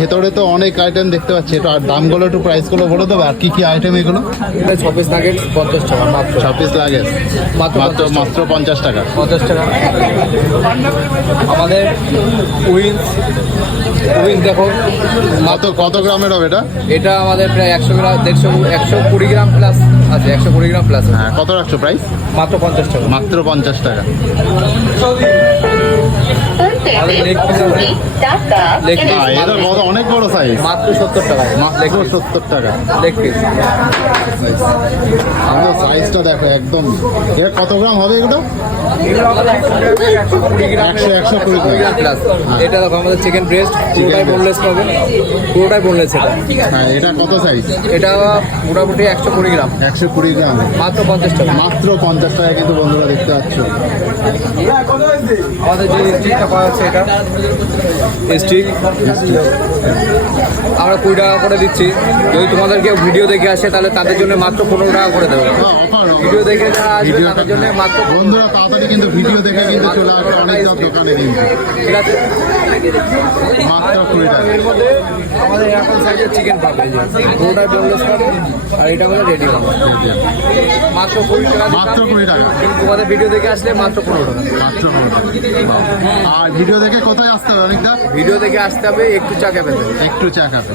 ভেতরে তো অনেক আইটেম দেখতে পাচ্ছি, একটু আর দামগুলো একটু প্রাইসগুলো বলে দেবে, আর কি কি আইটেম এগুলো? এটা 6 পিস নাগেট 50 টাকা মাত্র। 6 পিস লাগে মাত্র মাত্র 50 টাকা। 50 টাকা। আমাদের উইংস দেখো কত গ্রামের হবে এটা? এটা আমাদের প্রায় 100 গ্রাম 120 গ্রাম প্লাস আছে, 120 গ্রাম প্লাস। হ্যাঁ, কত রাখছো প্রাইস? মাত্র 50 টাকা। মাত্র 50 টাকা। এটা অনেক বড় সাইজ, মাত্র 70 টাকা। মাত্র 70 টাকা লেগ পিস। সাইজটা দেখো একদম। এর কত গ্রাম হবে এগুলো? 120 গ্রাম প্লাস। এটা দেখো আমাদের চিকেন ব্রেস্ট, পুরোটাই বোনলেস পাবে, পুরোটাই বোনলেস। এটা হ্যাঁ, এটা কত সাইজ? এটা মোটামুটি 120 গ্রাম। 120 গ্রাম মাত্র 50 টাকা। মাত্র 50 টাকা কিন্তু বন্ধুরা দেখতে পাচ্ছ। আমাদের যে স্টিকটা পাওয়া যাচ্ছে, এটা স্টিক আমরা 20 টাকা করে দিচ্ছি। যদি তোমাদের কেউ ভিডিও দেখে আসে তাহলে তাদের জন্য মাত্র 15 টাকা করে দেবো। ভিডিও দেখে যারা আসবে তাদের জন্য মাত্র। বন্ধুরা তাড়াতাড়ি কিন্তু ভিডিও দেখে কিন্তু চলে আসবে অনেক সব দোকানে কিন্তু। ঠিক আছে, মাত্র 20 টাকা। এর মধ্যে আমাদের এখন সাইজের চিকেন পাবে, পুরোটাই বোনলেস পাবে, আর এটা হলো রেডি হবে। মাত্র 20 টাকা। মাত্র 20 টাকা। কিন্তু তোমাদের ভিডিও দেখে আসলে মাত্র 15 টাকা। মাত্র 15 টাকা। আর ভিডিও দেখে কোথায় আসতে হবে অনেকটা? ভিডিও দেখে আসতে হবে একটু চা ক্যাফেতে। একটু চা কাপে।